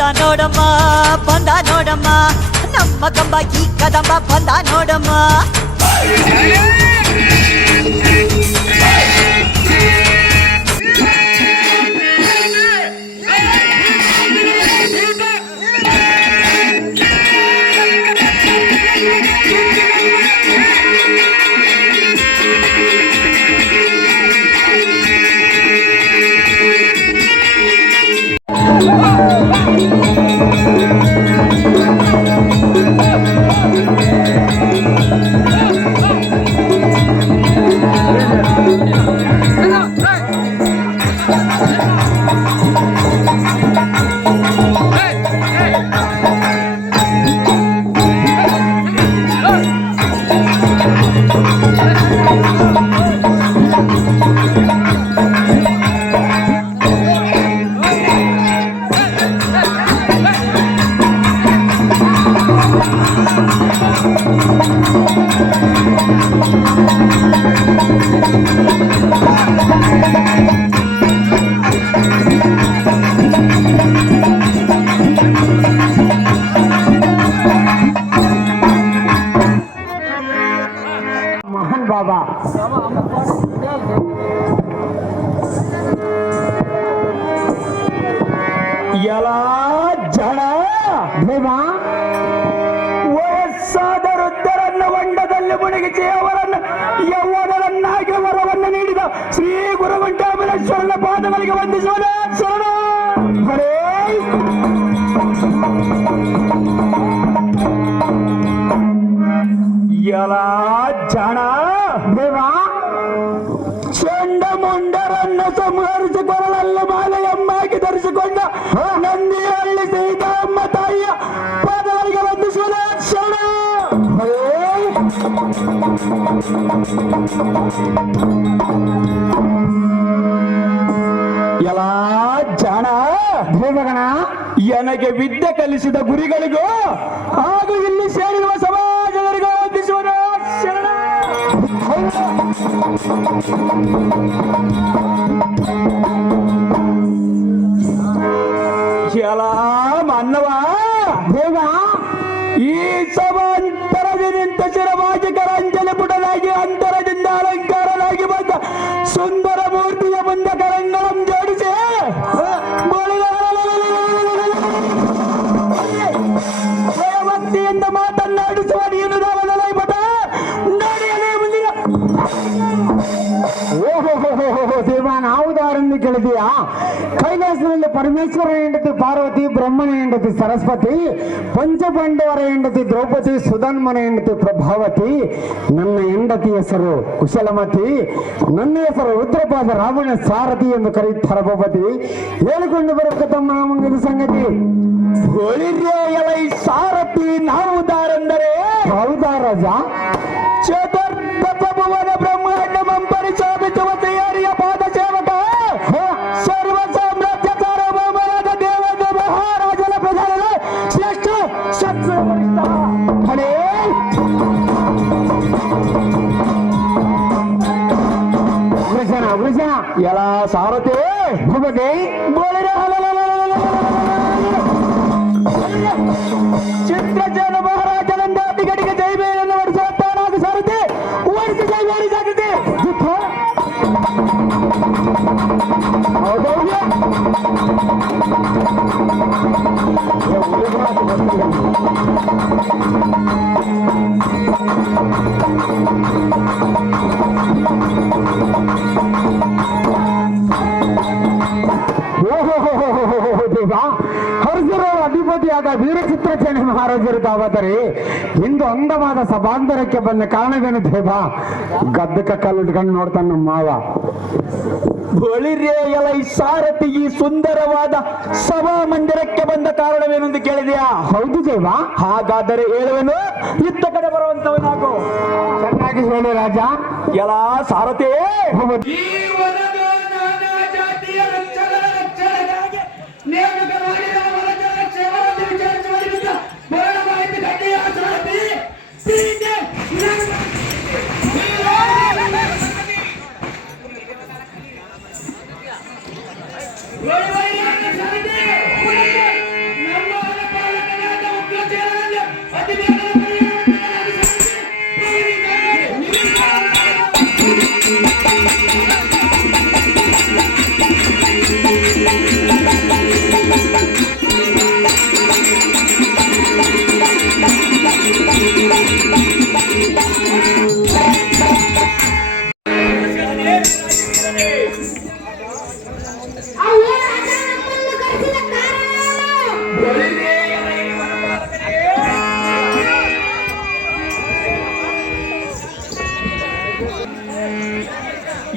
ಬಂದ ನೋಡಮ್ಮ ನಮ್ಮ ಕಂಬ ಈ ಕದಂಬ ಬಂದ ನೋಡಮ್ಮ. बाबा ಎಲ್ಲ ಜನ ದೇವಾ ವಯಸ್ಸಾದ ವೃದ್ಧರನ್ನು ಹೊಂಡದಲ್ಲಿ ಮುಳುಗಿಸಿ ಅವರನ್ನು ಯೌವನರನ್ನಾಗಿ ವರವನ್ನು ನೀಡಿದ ಶ್ರೀ ಗುರುಗುಂಟೇಶ್ವರನ ಪಾದಗಳಿಗೆ ವಂದಿಸುವ ಶರಣ. ಹರೇ ಎಲ್ಲ ಜನ ದೇವಾ ಚಂಡಮುಂಡರನ್ನು ಸಂಹರಿಸಿಕೊಳ್ಳಲು ಮಾಲೆಯಮ್ಮಾಗಿ ಧರಿಸಿಕೊಂಡ ನಂದಿಹಳ್ಳಿ ಸೀತಮ್ಮ ತಾಯಿಯ ಪಾದಗಳಿಗೆ ವಂದಿಸುವ ಶರಣ. ಎಲ್ಲ ಜನ ದೇವಗಣ ನನಗೆ ವಿದ್ಯೆ ಕಲಿಸಿದ ಗುರಿಗಳಿಗೂ ಹಾಗೂ ಇಲ್ಲಿ ಸೇರಿರುವ ಸಮಾಜದವರಿಗೂ ವಂದಿಸುವ ಶರಣ. ಎಲ್ಲ ಮಾನವ ದೇವ ಈ ಸಮಾಂತರದಿ ನಿಂತ ಚಿರವಾಗಿ ಕರಂಜಲಿ ಪುಟನಾಗಿ ಅಂತರದಿಂದ ಅಲಂಕಾರನಾಗಿ ಬಂದ ಸುಂದರ ಮೂರ್ತಿಯ ಮುಂದೆ ಕರಂಗಳಂ ಜೋಡಿಸಿ ಭಯಭಕ್ತಿಯಿಂದ ಮಾತನ್ನಾಡಿಸುವ ನೀನು ನಾವನಲೈ ಮಠ ನಡೆಯಲೇ ಮುಂದಿನ. ಓಹೋ ದೇವ ನಾವುದಾರನ್ನು ಕೇಳಿದೀಯಾ? ಕೈಲಾಸದಲ್ಲಿ ಪರಮೇಶ್ವರ ಹೆಂಡತಿ ಪಾರ್ವತಿ, ಬ್ರಹ್ಮನ ಹೆಂಡತಿ ಸರಸ್ವತಿ, ಪಂಚಪಾಂಡವರ ಹೆಂಡತಿ ದ್ರೌಪದಿ, ಸುಧನ್ಮನ ಹೆಂಡತಿ ಪ್ರಭಾವತಿ, ನನ್ನ ಹೆಂಡತಿ ಹೆಸರು ಕುಶಲಮತಿ, ನನ್ನ ಹೆಸರು ರುದ್ರಪಾದ ರಾವಣ ಸಾರಥಿ ಎಂದು ಕರೆಯುತ್ತಾರೆ ಭೂಪತಿ. ಹೇಳಿಕೊಂಡು ಬರಬೇಕು ತಮ್ಮ ಮುಂದಿನ ಸಂಗತಿ. ಎಲೈ ಸಾರಥಿ ನಾವುದಾರೆಂದರೆ ಹೌದಾ ರಾಜ? ಚತುರ್ಥ ಪ್ರಭುವನ ಬ್ರಹ್ಮಾಂಡ ಮಂಪರಿಶೋಭಿಸುವ ತಯಾರಿಯ ಪಾದ ಸೇವಕ ಸರ್ವ ಸಾಮ್ರಾಜ್ಯ ಸಾರ್ವಭೌಮರಾದ ದೇವದ ಮಹಾರಾಜನ ಪ್ರಧಾನ ಶ್ರೇಷ್ಠ ಶತ್ರು ಹಣೇ ವೃಷಣ ಎಲ್ಲ ಸಾರಥಿ ಭೂಪತಿ ಚಿತ್ರಜನ ಮಹಾರಾಜನಿಂದ ಅತಿಗಡಿಗೆ ಜೈವೇರನ್ನು ಓಡಿಸುತ್ತಾನಾದ ಸಾರಥಿ ಓಡಿಸಿ ಜೈವೇರಿ ಜಾಗೃತಿ. ಹರ್ಷರ ಅಧಿಪತಿಯಾದ ವೀರಚಿತ್ರಚೇನ ಮಹಾರಾಜರು ತಾವಾದರೆ ಇಂದು ಅಂದವಾದ ಸಭಾಂತರಕ್ಕೆ ಬಂದ ಕಾರಣವೇನು ದೇವ? ಗದ್ದಕ ಕಲ್ಲಿಟ್ಕೊಂಡು ನೋಡ್ತಾನೆ ನಮ್ಮ ಮಾವ. ಎಲೈ ಸಾರಥಿ ಈ ಸುಂದರವಾದ ಸಭಾ ಮಂದಿರಕ್ಕೆ ಬಂದ ಕಾರಣವೇನೆಂದು ಕೇಳಿದೆಯಾ? ಹೌದು ದೇವ. ಹಾಗಾದರೆ ಹೇಳುವೆನು, ಇತ್ತ ಕಡೆ ಬರುವಂತವನಾಗು. ಚೆನ್ನಾಗಿ ಹೇಳಿ ರಾಜ. ಎಲ್ಲ ಸಾರಥಿ ನೇಮಕ ಮಾಡಿದ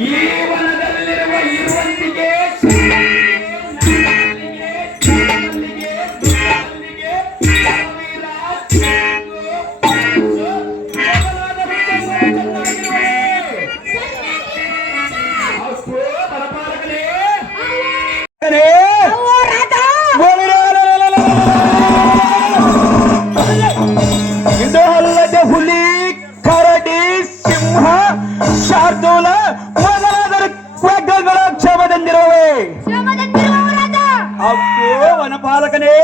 ಈ ವನದಲ್ಲಿರುವ ಇರುವಂತಿಗೆ ಇದು ಅಲ್ಲದೆ ಹುಲಿ ಕರಡಿ ಸಿಂಹ ಶಾರ್ದೂಲ ಮೊದಲಾದ ಖಡ್ಗಗಳ ಕ್ಷಮದಿಂದಿರುವೆ ಅಪ್ಪೋ ವನಪಾಲಕನೇ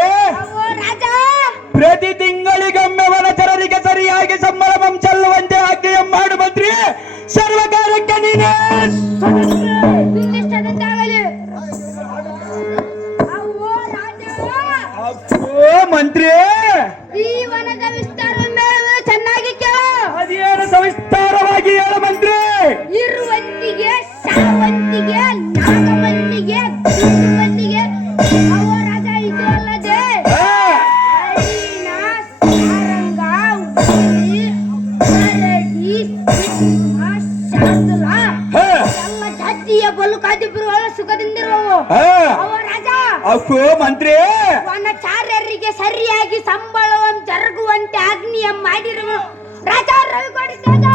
ಪ್ರತಿ ತಿಂಗಳಿಗೊಮ್ಮೆ ವನಚರರಿಗೆ ಸರಿಯಾಗಿ ಸಂಬಳ ಚೆಲ್ಲುವಂತೆ ಆಜ್ಞೆಯ ಮಾಡು ಮಂತ್ರಿ ಸರ್ವಕಾರಕ್ಕೆ ನೀನೇ ಅಪ್ಪೋ ಮಂತ್ರಿ ಈ ವನದ ವಿಸ್ತಾರವನ್ನು ಚೆನ್ನಾಗಿ ಕೇಳು. ಅದೇನು ಸವಿಸ್ತಾರವಾಗಿ ಹೇಳು ಮಂತ್ರಿ. ಇರುವಂತಿಗೆ ಸಾವಂತಿಗೆ ನಾಗಮಲ್ಲಿಗೆ ದುಂಡುಮಲ್ಲಿಗೆ ಅವ ರಾಜ ಇದು ಅಲ್ಲದೆ ಅರಿನ ಸಾರಂಗ ಹುಲಿ ಕರಡಿ ಸಿಂಹ ಶಾರ್ದೂಲ ಎಲ್ಲ ಜಾತಿಯ ಬಲುಕಾದಿಬ್ಬರುಗಳು ಸುಖದಿಂದಿರುವವು ಅವ ರಾಜ. ಅಪ್ಪೋ ಮಂತ್ರಿ ವನಚಾರ್ಯರಿಗೆ ಸರಿಯಾಗಿ ಸಂಬಳವನ್ನು ಜರುಗುವಂತೆ ಆಜ್ಞೆಯ ಮಾಡಿರುವ ರಾಜ ರವಿಕೋಡಿ ತೇಜ.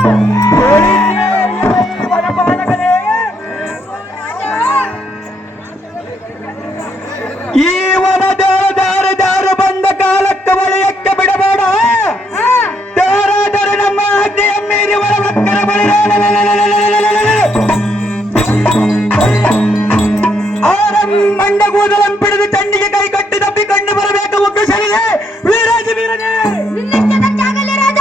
ಈ ವನದ ದಾರ ಬಂದ ಕಾಲಕ್ಕೆ ವಲಯಕ್ಕೆ ಬಿಡಬೇಡ. ದಾರಾದರೆ ನಮ್ಮ ಆಜ್ಞೆಯ ಮೀರಿ ವರವಕ್ಕರ ಬಳಿ ಮಂಡಗೂದಲಂ piಡಿದು ಚಂಡಿಗೆ ಕೈ ಕಟ್ಟಿ ತಪ್ಪಿ ಕಂಡು ಬರಬೇಕು ಉಗ್ರಶನಿಗೆ ವೀರಾಜ ವೀರನೇ. ನಿನ್ನಿಷ್ಟದಂತಾಗಲಿ ರಾಜ.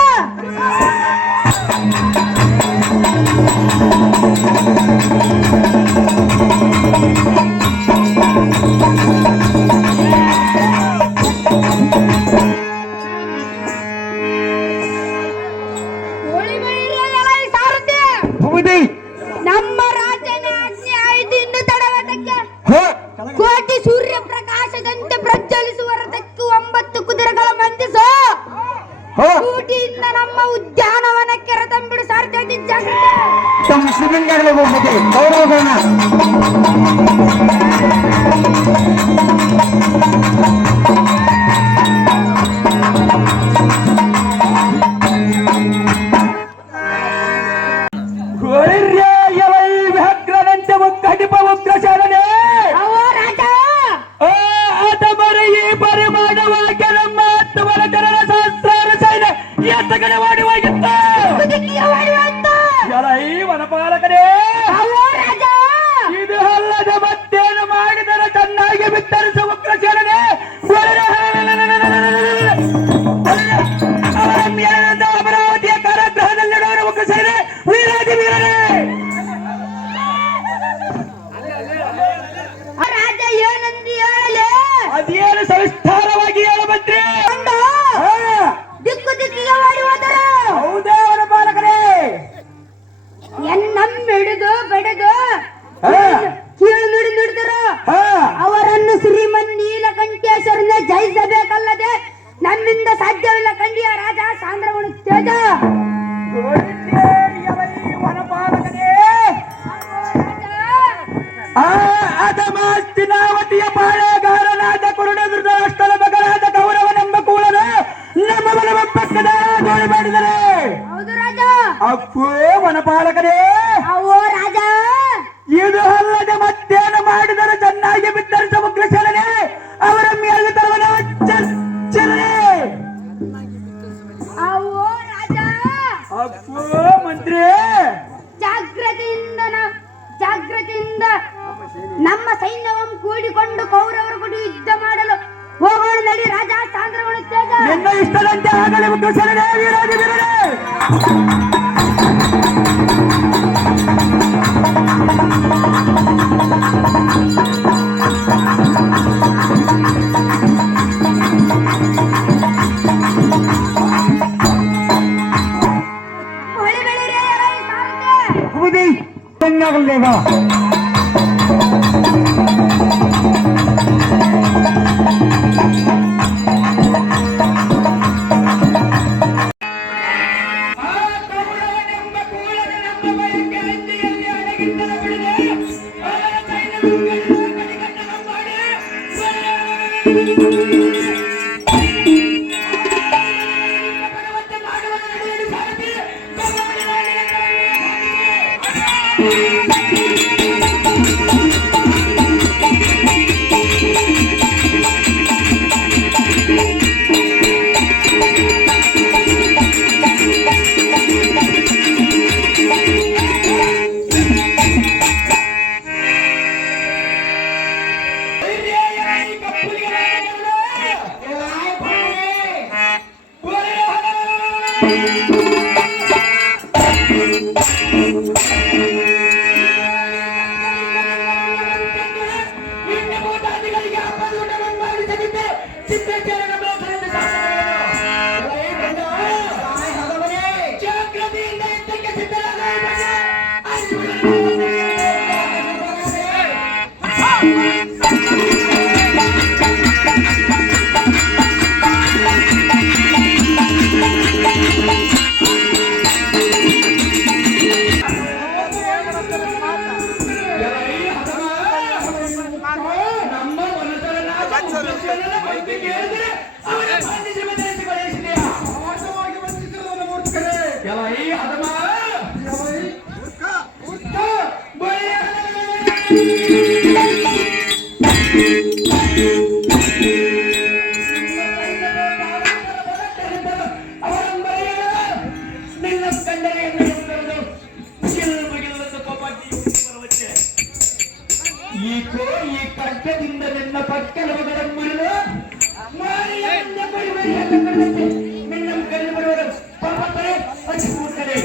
ನಮ್ಮ ರಾಜನ ಆಜ್ಞೆ ಆಯ್ತು, ಇನ್ನು ತಡವಟಕ್ಕೆ ಕೋಟಿ ಸೂರ್ಯ ಪ್ರಕಾಶದಂತೆ ಪ್ರಜ್ವಲಿಸುವ ರಥಕ್ಕೆ 9 ಕುದುರೆಗಳ ಬಂಧಿಸು. ಊಟಿಯಿಂದ ನಮ್ಮ ಉದ್ಯಾನವನಕ್ಕೆ ರಥ ಬಿಡು ಸಾರ್ಥ ಜಾಗ್ರತೆ. ಮುಸ್ಲಿಂಗಾಗಲೇ ಹೋಗ್ಬೇಕು ಗೌರವಗಳನ್ನ ವ್ಯಾಘ್ರನಂತೆ ಮುಕ್ಕಡಿಪ ಉಗ್ರಶಾಲನೆ ಆತ ಬರೀ ಪರಿಮಾಣವಾಗಿ ನಮ್ಮ 10 ವರದರ ಸಹಸ್ರಾರ ಸೈನ್ಯ ಎತ್ತಗಡೆ ಮಾಡಿ ಹೋಗಿತ್ತ. ವನಪಾಲಕನೇ ಇದು ಅಲ್ಲದ ಮತ್ತೇನು ಮಾಡಿದರೆ ಚೆನ್ನಾಗಿ ಬಿತ್ತರಿಸುವ ಉಗ್ರಶಾಲನೆ ಅಮರಾವತಿಯ ಕಾರಾಗೃಹದಲ್ಲಿಡುವ ಉಗ್ರಶಾಲೆ ವೀರಾಜ ವೀರನೇ. ರಾಜ ಏನಂದು ಹೇಳಲೆ ಅದೇನು ಸವಿಸ್ತಾರವಾಗಿ ಹೇಳಬಂತ್ರಿ. ದಿಕ್ಕು ದಿಕ್ಕಿಗೆ ಮಾಡಿ ಹೋದರು. ಹೌದೇ ವನಪಾಲಕರೇ, ಹಿಡಿದು ಬಡಿದು ಕೀಳು ನುಡಿ ನುಡಿದರು. ಅವರನ್ನು ಶ್ರೀಮನ್ ನೀಲಕಂಠೇಶ್ವರನ ಜಯಿಸಬೇಕಲ್ಲದೆ ನಮ್ಮಿಂದ ಸಾಧ್ಯವಿಲ್ಲ ಕಂಡಿಯ ರಾಜ ಸಾಂದ್ರವನು ತೇಜ. ಅಧಮಾಸ್ತಿನಾವತಿಯ ಪಾಳೆಗಾರನಾದ ಕುರುಡದುರ್ಗ ಅಷ್ಟಲ ಮಗನಾದ ಗೌರವನೆಂಬ ಕೂಳನು ನಮ್ಮ ಮನವ ಪಕ್ಕದ ಗೋಳಿ ಮಾಡಿದರೆ. ಹೌದು ರಾಜ. ಅಪ್ಪೋ ವನಪಾಲಕರೇ, ಅವೋ ರಾಜ ಇದು ಅಲ್ಲದೆ ಮತ್ತೇನು ಮಾಡಿದರೆ ಚೆನ್ನಾಗಿ ಬಿತ್ತರಿಸುವ ಉಗ್ರಶಾಲನೆ ಅವರ ಮೇಲೆ ತರುವನ ಚರ್ಚನೆ. ಅವೋ ರಾಜ. ಅಪ್ಪೋ ಮಂತ್ರಿ, ಜಾಗ್ರತೆಯಿಂದ ನಮ್ಮ ಸೈನ್ಯವನ್ನು ಕೂಡಿಕೊಂಡು ಕೌರವರ ಗುಡಿ ಯುದ್ಧ ಮಾಡಲು ಹೋಗೋಣ ನಡಿ ರಾಜ ಸಾಂದ್ರವನು ತೇಜ. ನಿನ್ನ ಇಷ್ಟದಂತೆ ಆಗಲಿ ಉಗ್ರಶಾಲನೆ ವೀರಾಜ ವೀರನೇ. ಒಳ್ಳೆಯದಾಗಲ್ದೇವ. ಈ ಕಟ್ಟದಿಂದ ನಿನ್ನ ಪಕ್ಕದ ಮುರಿದು ನಿನ್ನ ಕೈ ಬರುವುದು ಪಾಪತ್ತರೆ ಹಚ್ಚಿಬಿಡ್ತಾರೆ.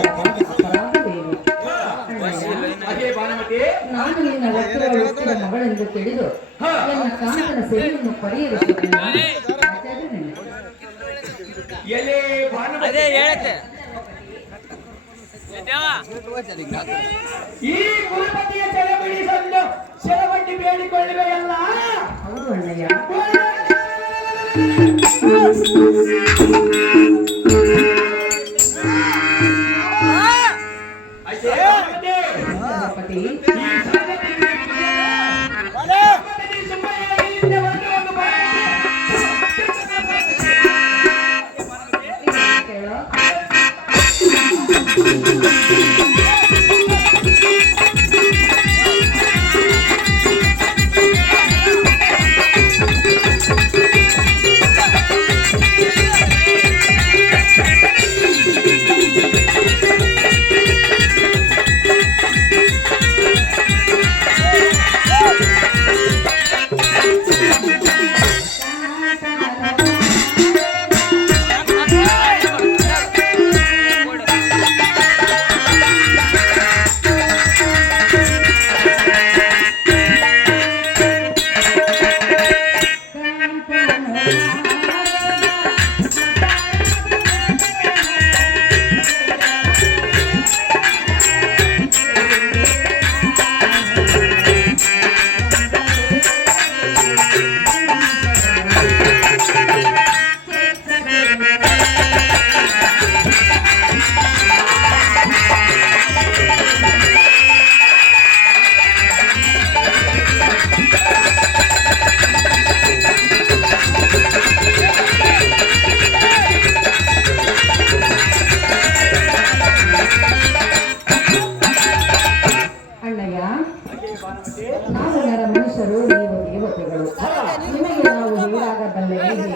ಸಲುವಾಗಿ ಅಪರಾಧವೇನು? ಅದೇ ಭಾನುಮತಿ, ನಾನು ನಿನ್ನ ಒತ್ತಿದ ಮಗಳೆಂದು ತಿಳಿದು ನನ್ನ ಕಾಂತನ ಸೆರೆಯನ್ನು ಪರಿಹರಿಸುತ್ತೇನೆ. ಎಲೆ ಭಾನುಮತಿ, ಈ ಗುರುಪತಿಯ ಸೆರೆಬಿಡಿಸಲು ಸೆರವಟ್ಟಿ ಬೇಡಿಕೊಳ್ಳುವೆಯಲ್ಲ. ಹೌದು ಅಣ್ಣಯ್ಯ. ಅದೇ ಭಾನುಮತಿ, ಪತಿ ಈ ಸಂಗತಿ ಸುಮ್ಮನೆ ಒಂದು ಕೇಳೋ. ನಾವು ನರ ಮನುಷ್ಯರು, ನೀವು ದೇವತೆಗಳು. ನಿಮಗೆ ನಾವು ಹೀಗಾಗಬಲ್ಲೆ ಹೇಗೆ?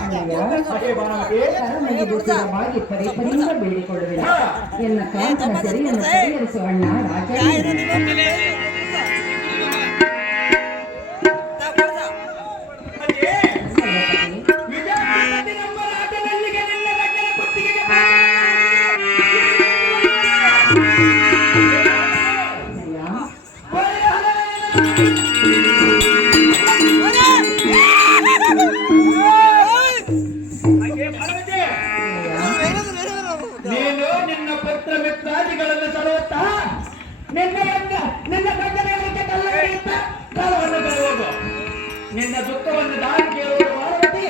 ಅಣ್ಣಯ್ಯ, ಕರಮಗಿದು ಸ್ಥಿರವಾಗಿ ಪರಿಪರಿಂದ ಬೇಡಿಕೊಳ್ಳುವೆ. ಎನ್ನ ಕಾಂತನ ಸೆರೆಯನ್ನು ಪರಿಹರಿಸುವ ಅಣ್ಣ ರಾಜ. ನೀನು ನಿನ್ನ ಪುತ್ರ ಮಿತ್ರಾದಿಗಳನ್ನು ಸಲುತ್ತಾ ನಿನ್ನ ಗಂಡನಿಗೆ ಕಲ್ಲ ಹಿಡಿಯುತ್ತ ಕಾಲವನ್ನು ತರುವುದು, ನಿನ್ನ ದುಃಖವನ್ನು ದಾರಿ ಕೇಳುವುದು ಪಾರ್ವತಿ.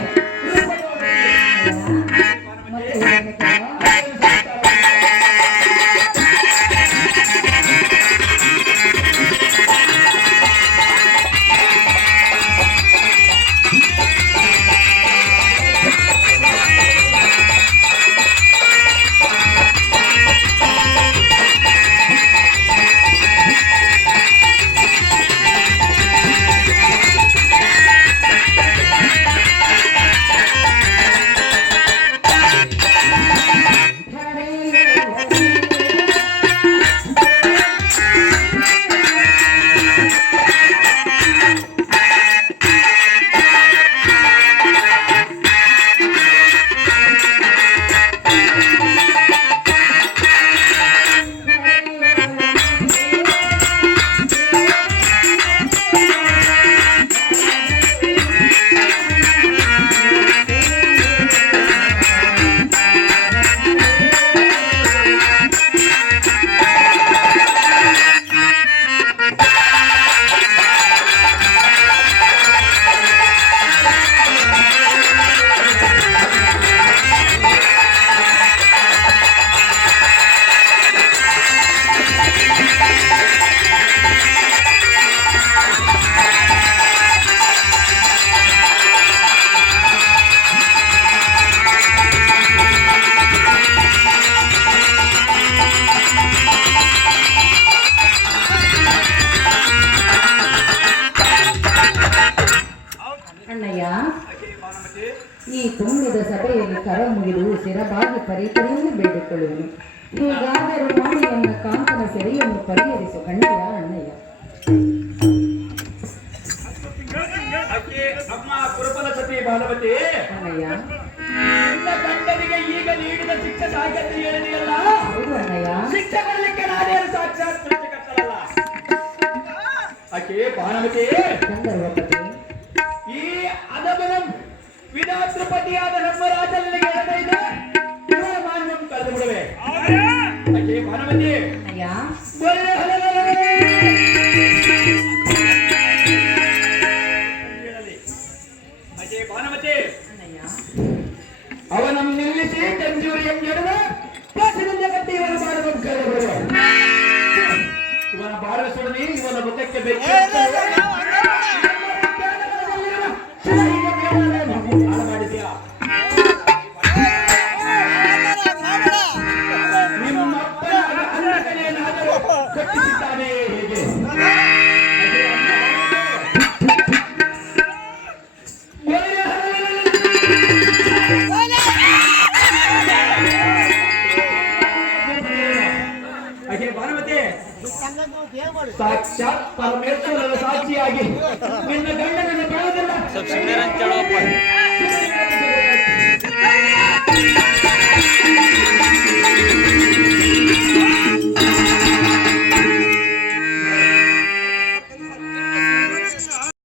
ಈ ತುಂಬಿದ ಸಭೆಯಲ್ಲಿ ಕರ ಮುಗಿದು ಸಿರಬಾಗಿ ಪರಿಪರಿಯನ್ನು ಬೇಡಿಕೊಳ್ಳುವನು. ಹೀಗಾದರೂ ಮಾಡಿ ನನ್ನ ಕಾಂತನ ಸೆರೆಯನ್ನು ಪರಿಹರಿಸು ಕಣ್ಣಯ್ಯ ಅಣ್ಣಯ್ಯ. ಅಮ್ಮ ಕುರುಬಲ ಸತಿ ಭಾನುಮತಿ, ಅಣ್ಣಯ್ಯ ನಿನ್ನ ಗಂಡನಿಗೆ ಈಗ ನೀಡಿದ ಶಿಕ್ಷೆ ಸಾಕತ್ತೆ ಹೇಳಿದೆಯಲ್ಲ, ಹೌದು ಭಾನುಮತಿ ಗಂಧರ್ವಪತಿ ಈ ಅಧಮನ ವಿಧಾತೃಪತಿಯಾದ ನಮ್ಮ ರಾಜನಿಗೆ ಎಡಗೈದು ಇವರ ಮಾನ್ಯವನ್ನು ಕಳೆದು ಬಿಡುವೆ. ಅಕ್ಕೆ ಭಾನುಮತಿ ಅಯ್ಯ ಅಕ್ಕೆ ಭಾನುಮತಿ ಅಣ್ಣಯ್ಯ ಅವನನ್ನು ನಿಲ್ಲಿಸಿ ಕಂಜೂರಿಯನ್ನು ಎಳೆದ ಕಾಸಿನಿಂದ ಕಟ್ಟಿ ಇವನ ಬಾಳವನ್ನು ಕಳೆದು ಬಿಡುವೆ. ಇವನ ಬಾಳ ಸುಡನಿ ಇವನ ಮುಖಕ್ಕೆ ಬೇಕು ಹಾಳು ಮಾಡಿದ್ಯಾ? ನಿಮ್ಮಪ್ಪನ ಅಂಗನೆಯನ್ನಾದರೂ ಕಟ್ಟಿಸಿದ್ದಾನೆ ಹೇಗೆ? ಅಖಿಲ ಭಾನುಮತಿ ಸಾಕ್ಷಾತ್ ಪರಮೇಶ್ವರನ ಸಾಕ್ಷಿಯಾಗಿ ನಿನ್ನ ಗಂಡನನ್ನು ಬೆಳೆದಿಲ್ಲ.